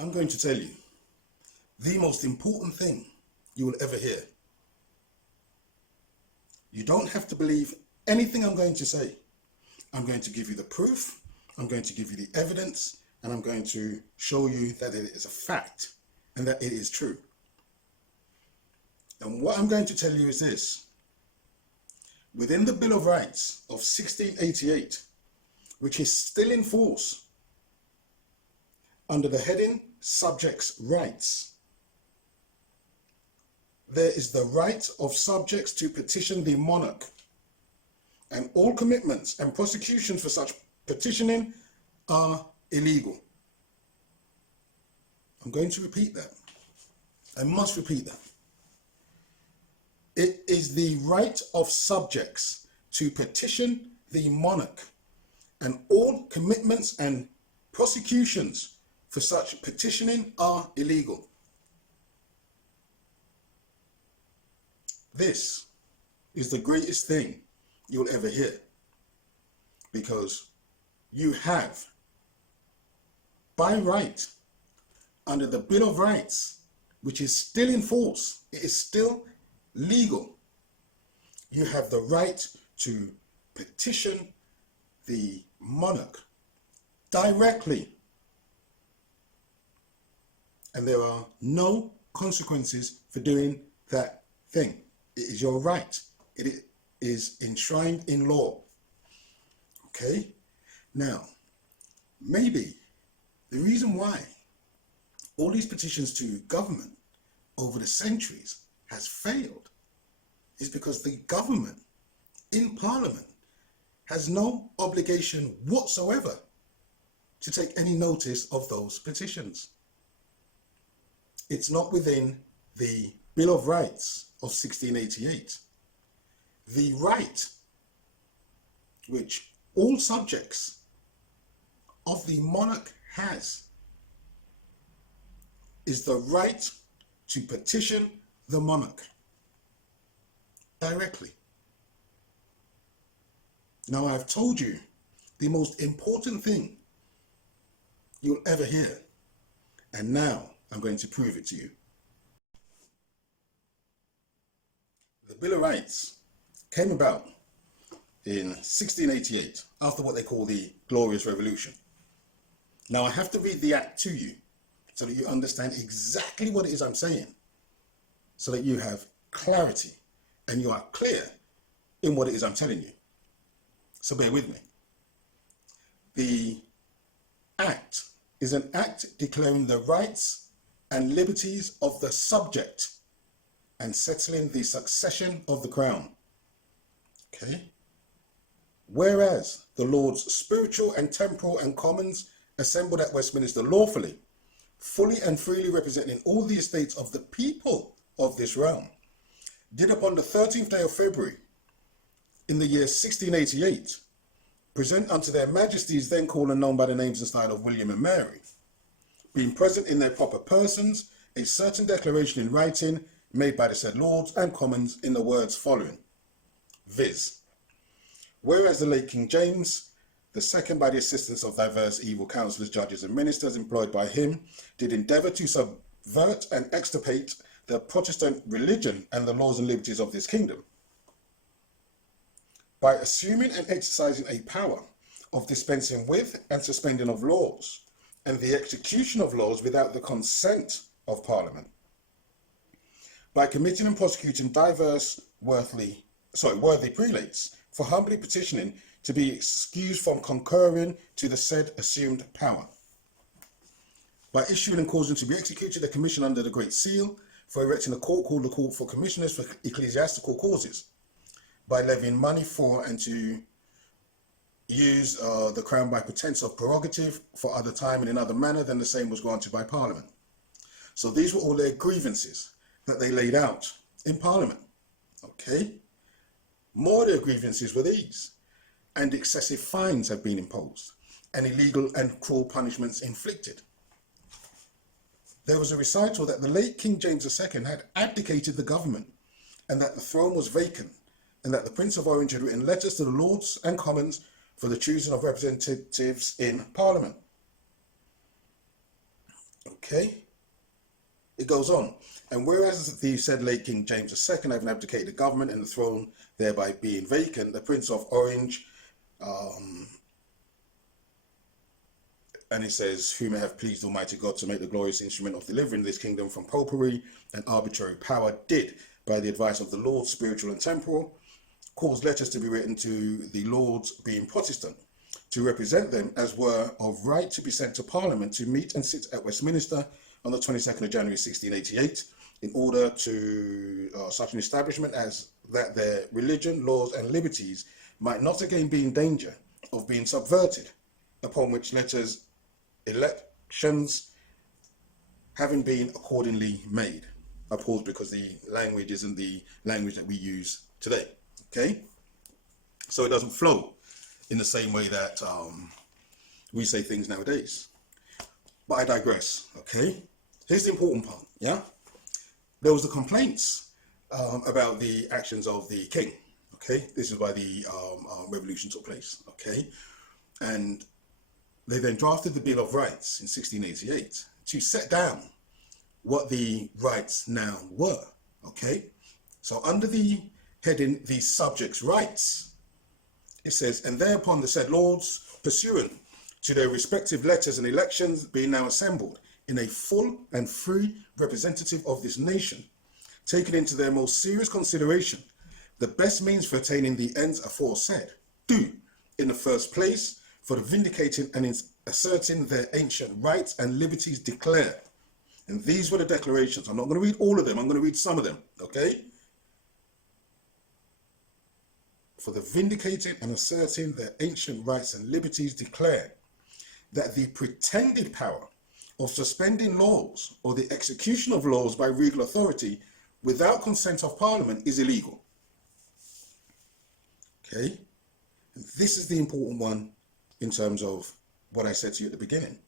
I'm going to tell you the most important thing you will ever hear. You don't have to believe anything I'm going to say. I'm going to give you the proof, I'm going to give you the evidence, and I'm going to show you that it is a fact and that it is true. And what I'm going to tell you is this. Within the Bill of Rights of 1688, which is still in force, under the heading Subjects' Rights, there is the right of subjects to petition the monarch, and all commitments and prosecutions for such petitioning are illegal. I'm going to repeat that. I must repeat that. It is the right of subjects to petition the monarch, and all commitments and prosecutions for such petitioning are illegal. This is the greatest thing you'll ever hear, because you have, by right, under the Bill of Rights, which is still in force, it is still legal, you have the right to petition the monarch directly, and there are no consequences for doing that thing. It is your right. It is enshrined in law. Okay? Now, maybe the reason why all these petitions to government over the centuries has failed is because the government in Parliament has no obligation whatsoever to take any notice of those petitions. It's not within the Bill of Rights of 1688. The right which all subjects of the monarch has is the right to petition the monarch directly. Now, I've told you the most important thing you'll ever hear, and now I'm going to prove it to you. The Bill of Rights came about in 1688 after what they call the Glorious Revolution. Now, I have to read the act to you so that you understand exactly what it is I'm saying, so that you have clarity and you are clear in what it is I'm telling you. So bear with me. The act is an act declaring the rights and liberties of the subject and settling the succession of the crown. Okay? Whereas the Lords Spiritual and Temporal and Commons assembled at Westminster lawfully, fully and freely representing all the estates of the people of this realm, did upon the 13th day of February in the year 1688 present unto their majesties, then called and known by the names and style of William and Mary, being present in their proper persons, a certain declaration in writing made by the said Lords and Commons in the words following, viz. Whereas the late King James the second, by the assistance of diverse evil counsellors, judges and ministers employed by him, did endeavour to subvert and extirpate the Protestant religion and the laws and liberties of this kingdom, by assuming and exercising a power of dispensing with and suspending of laws, and the execution of laws without the consent of Parliament, by committing and prosecuting diverse worthy prelates for humbly petitioning to be excused from concurring to the said assumed power, by issuing and causing to be executed a commission under the Great Seal for erecting a court called the Court for Commissioners for Ecclesiastical Causes, by levying money for and to use the crown by pretence of prerogative for other time and in other manner than the same was granted by Parliament. So these were all their grievances that they laid out in Parliament. Okay? More of their grievances were these, and excessive fines have been imposed and illegal and cruel punishments inflicted. There was a recital that the late King James II had abdicated the government and that the throne was vacant, and that the Prince of Orange had written letters to the Lords and Commons for the choosing of representatives in Parliament. Okay? It goes on. And whereas the said late King James II having abdicated the government and the throne, thereby being vacant, the Prince of Orange, and it says, whom have pleased Almighty God to make the glorious instrument of delivering this kingdom from popery and arbitrary power, did, by the advice of the Lords, spiritual and temporal, cause letters to be written to the Lords, being Protestant, to represent them as were of right to be sent to Parliament to meet and sit at Westminster on the 22nd of January 1688, in order to such an establishment as that their religion, laws and liberties might not again be in danger of being subverted, upon which letters elections having been accordingly made. I pause because the language isn't the language that we use today. Okay, so it doesn't flow in the same way that we say things nowadays. But I digress. Okay, here's the important part. Yeah, there was the complaints about the actions of the king. Okay, this is why the revolution took place. Okay, and they then drafted the Bill of Rights in 1688 to set down what the rights now were. Okay, so under the heading, the subjects' rights, it says, and thereupon the said lords, pursuant to their respective letters and elections, being now assembled in a full and free representative of this nation, taking into their most serious consideration the best means for attaining the ends aforesaid, do, in the first place, for the vindicating and asserting their ancient rights and liberties declared. And these were the declarations. I'm not going to read all of them. I'm going to read some of them. Okay? For the vindicating and asserting their ancient rights and liberties declared, that the pretended power of suspending laws or the execution of laws by regal authority without consent of Parliament is illegal. Okay? And this is the important one in terms of what I said to you at the beginning.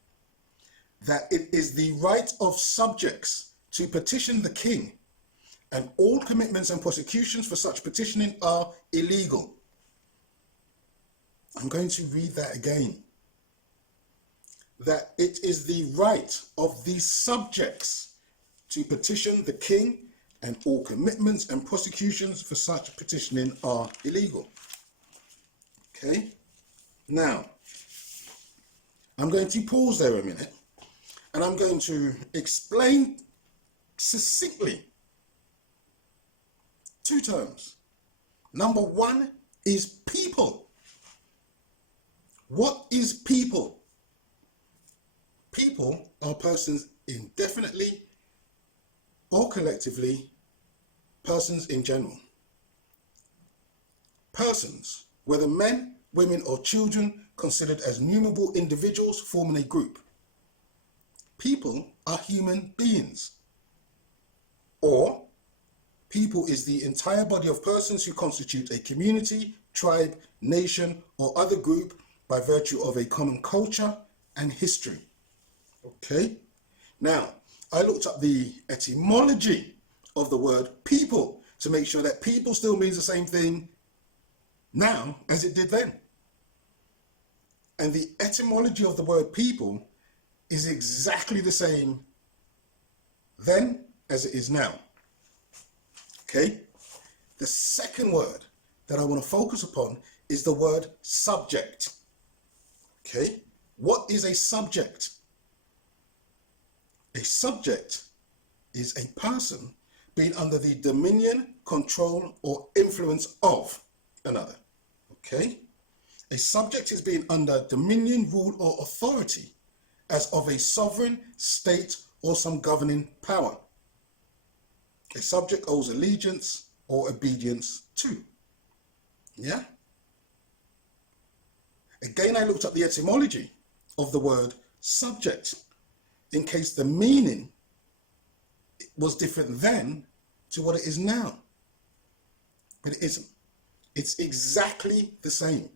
That it is the right of subjects to petition the king, and all commitments and prosecutions for such petitioning are illegal. I'm going to read that again. That it is the right of the subjects to petition the king, and all commitments and prosecutions for such petitioning are illegal. Okay? Now, I'm going to pause there a minute, and I'm going to explain succinctly two terms. Number one is people. What is people? People are persons indefinitely or collectively, persons in general. Persons, whether men, women or children, considered as numerable individuals forming a group. People are human beings. Or, people is the entire body of persons who constitute a community, tribe, nation or other group by virtue of a common culture and history. Okay? Now, I looked up the etymology of the word people to make sure that people still means the same thing now as it did then. And the etymology of the word people is exactly the same then as it is now. Okay? The second word that I want to focus upon is the word subject. Okay? What is a subject? A subject is a person being under the dominion, control, or influence of another. Okay? A subject is being under dominion, rule, or authority as of a sovereign, state, or some governing power. A subject owes allegiance or obedience to. Yeah? Again, I looked up the etymology of the word subject in case the meaning was different then to what it is now. But it isn't. It's exactly the same.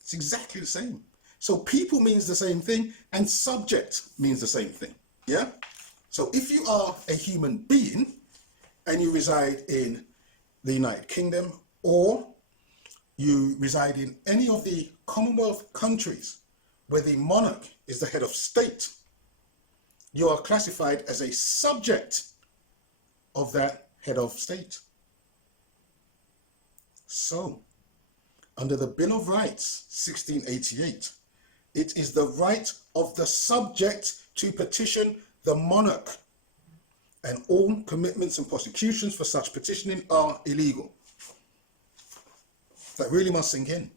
It's exactly the same. So people means the same thing and subject means the same thing. Yeah? So if you are a human being and you reside in the United Kingdom or you reside in any of the Commonwealth countries where the monarch is the head of state, you are classified as a subject of that head of state. So, under the Bill of Rights, 1688, it is the right of the subject to petition the monarch, and all commitments and prosecutions for such petitioning are illegal. That really must sink in.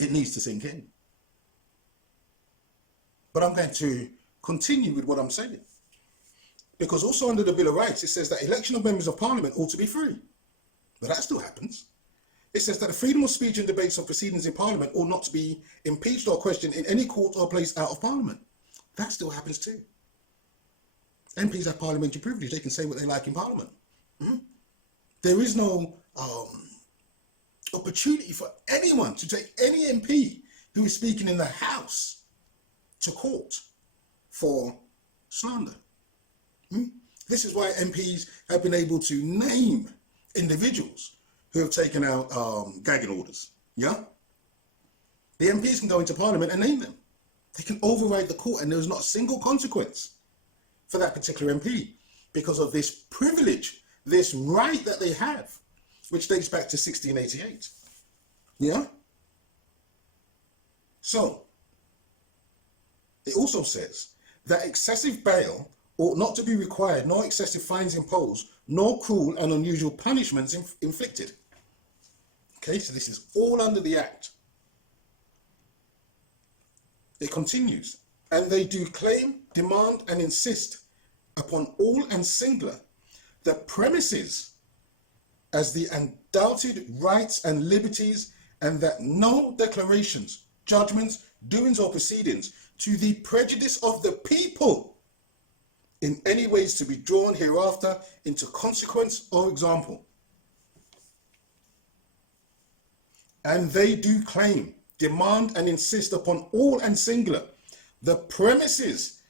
It needs to sink in. But I'm going to continue with what I'm saying. Because also under the Bill of Rights, it says that election of members of Parliament ought to be free. But that still happens. It says that the freedom of speech and debates of proceedings in Parliament ought not to be impeached or questioned in any court or place out of Parliament. That still happens too. MPs have parliamentary privilege. They can say what they like in Parliament. There is no opportunity for anyone to take any MP who is speaking in the House to court for slander. This is why MPs have been able to name individuals who have taken out gagging orders. Yeah? The MPs can go into Parliament and name them. They can override the court, and there's not a single consequence for that particular MP because of this privilege, this right that they have, which dates back to 1688. Yeah? So, it also says that excessive bail ought not to be required, nor excessive fines imposed, nor cruel and unusual punishments inflicted. Okay, so this is all under the Act. It continues, and they do claim, demand, and insist upon all and singular the premises as the undoubted rights and liberties, and that no declarations, judgments, doings, or proceedings to the prejudice of the people in any ways to be drawn hereafter into consequence or example. And they do claim, demand, and insist upon all and singular the premises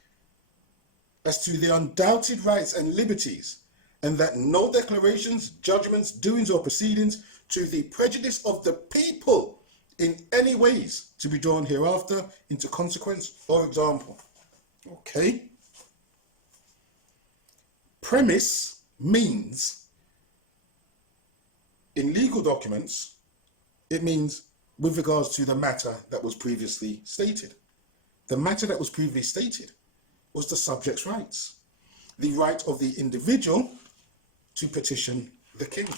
as to the undoubted rights and liberties, and that no declarations, judgments, doings, or proceedings to the prejudice of the people in any ways to be drawn hereafter into consequence or example. Okay? Premise means, in legal documents, it means with regards to the matter that was previously stated. The matter that was previously stated was the subject's rights, the right of the individual to petition the king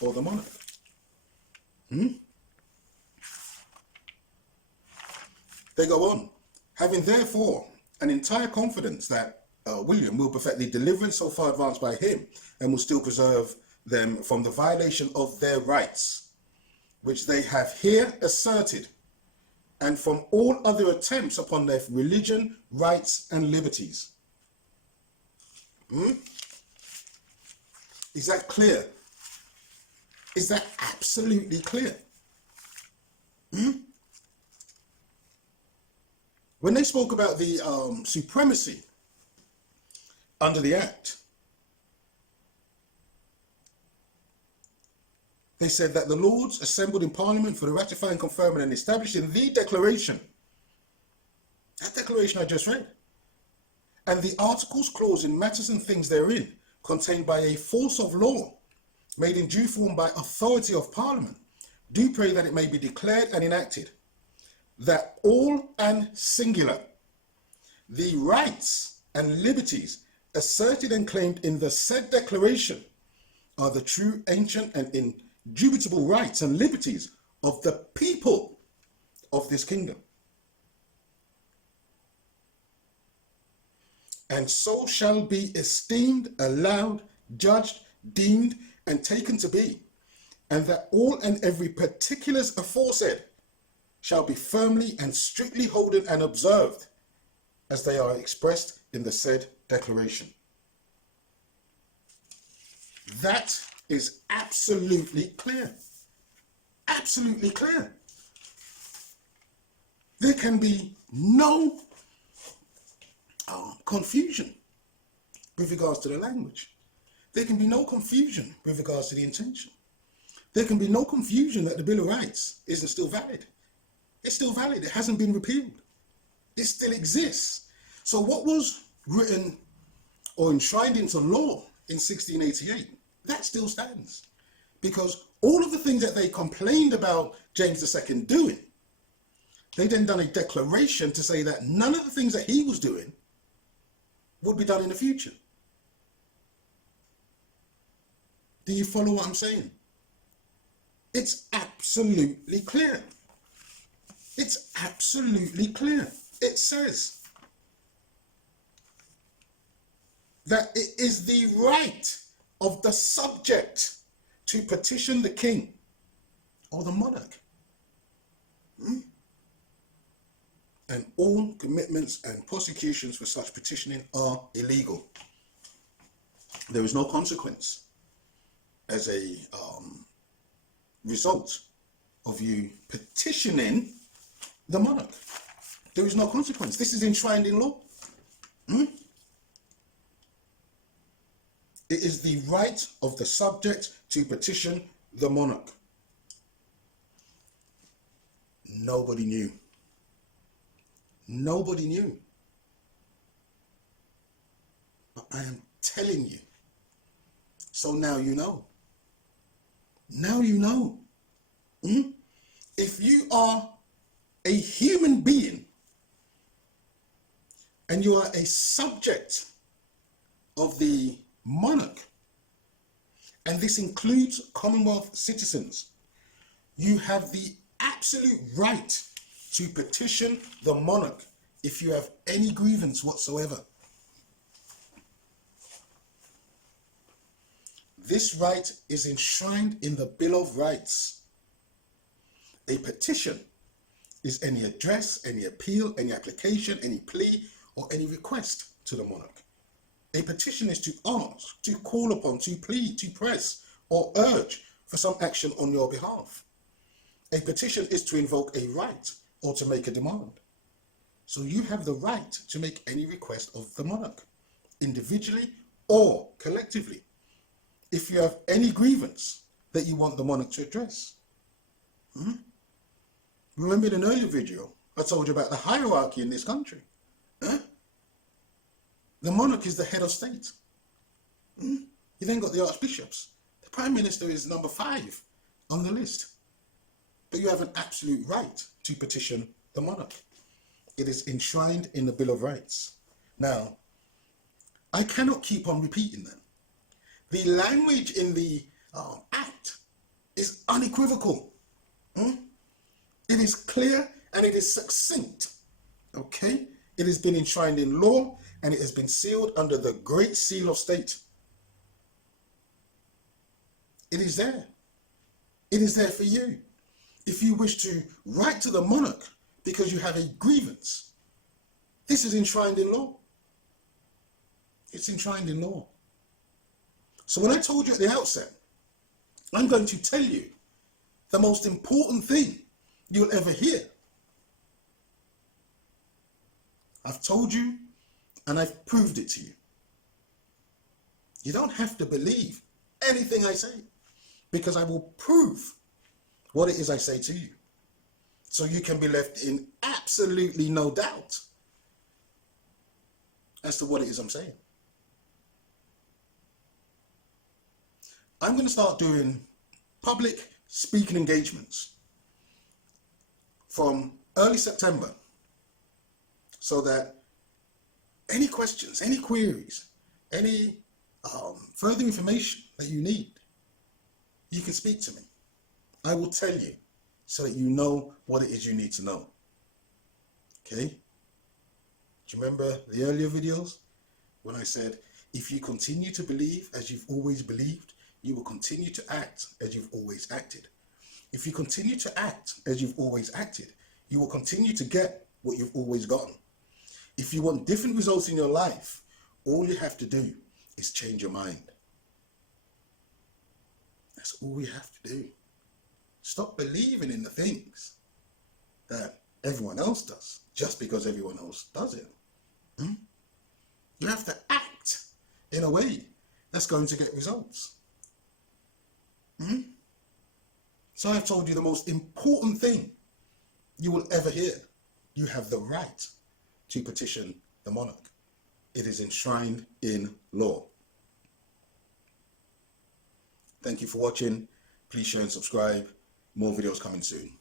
or the monarch. They go on, having therefore an entire confidence that William will perfect the deliverance so far advanced by him, and will still preserve them from the violation of their rights, which they have here asserted, and from all other attempts upon their religion, rights, and liberties. Is that clear? Is that absolutely clear? When they spoke about the supremacy under the Act, they said that the Lords assembled in Parliament for the ratifying, confirming, and establishing the declaration. That declaration I just read. And the articles, clause in matters and things therein, contained by a force of law, made in due form by authority of Parliament, do pray that it may be declared and enacted, that all and singular, the rights and liberties asserted and claimed in the said declaration are the true, ancient, and indubitable rights and liberties of the people of this kingdom. And so shall be esteemed, allowed, judged, deemed, and taken to be, and that all and every particulars aforesaid shall be firmly and strictly holden and observed as they are expressed in the said declaration. That is absolutely clear. Absolutely clear. There can be no confusion with regards to the language. There can be no confusion with regards to the intention. There can be no confusion that the Bill of Rights isn't still valid. It's still valid. It hasn't been repealed. It still exists. So what was written or enshrined into law in 1688, that still stands. Because all of the things that they complained about James II doing, they then done a declaration to say that none of the things that he was doing would be done in the future. Do you follow what I'm saying? It's absolutely clear. It's absolutely clear. It says that it is the right of the subject to petition the king or the monarch. And all commitments and prosecutions for such petitioning are illegal. There is no consequence as a result of you petitioning the monarch. There is no consequence. This is enshrined in law. It is the right of the subject to petition the monarch. Nobody knew. Nobody knew. But I am telling you. So now you know. Now you know. If you are a human being and you are a subject of the monarch, and this includes Commonwealth citizens, you have the absolute right to petition the monarch if you have any grievance whatsoever. This right is enshrined in the Bill of Rights. A petition is any address, any appeal, any application, any plea, or any request to the monarch. A petition is to ask, to call upon, to plead, to press, or urge for some action on your behalf. A petition is to invoke a right or to make a demand. So you have the right to make any request of the monarch, individually or collectively, if you have any grievance that you want the monarch to address. Remember in an earlier video, I told you about the hierarchy in this country. The monarch is the head of state. You then got the archbishops. The prime minister is number 5 on the list. But you have an absolute right to petition the monarch. It is enshrined in the Bill of Rights. Now, I cannot keep on repeating that. The language in the Act is unequivocal. It is clear and it is succinct. Okay? It has been enshrined in law and it has been sealed under the Great Seal of State. It is there. It is there for you. If you wish to write to the monarch because you have a grievance, this is enshrined in law. It's enshrined in law. So when I told you at the outset, I'm going to tell you the most important thing you'll ever hear. I've told you and I've proved it to you. You don't have to believe anything I say because I will prove what it is I say to you. So you can be left in absolutely no doubt as to what it is I'm saying. I'm going to start doing public speaking engagements from early September so that any questions, any queries, any further information that you need, you can speak to me. I will tell you so that you know what it is you need to know. Okay? Do you remember the earlier videos when I said, if you continue to believe as you've always believed, you will continue to act as you've always acted. If you continue to act as you've always acted, you will continue to get what you've always gotten. If you want different results in your life, all you have to do is change your mind. That's all we have to do. Stop believing in the things that everyone else does just because everyone else does it. You have to act in a way that's going to get results. So I've told you the most important thing you will ever hear. You have the right to petition the monarch. it is enshrined in law. Thank you for watching. Please share and subscribe. More videos coming soon.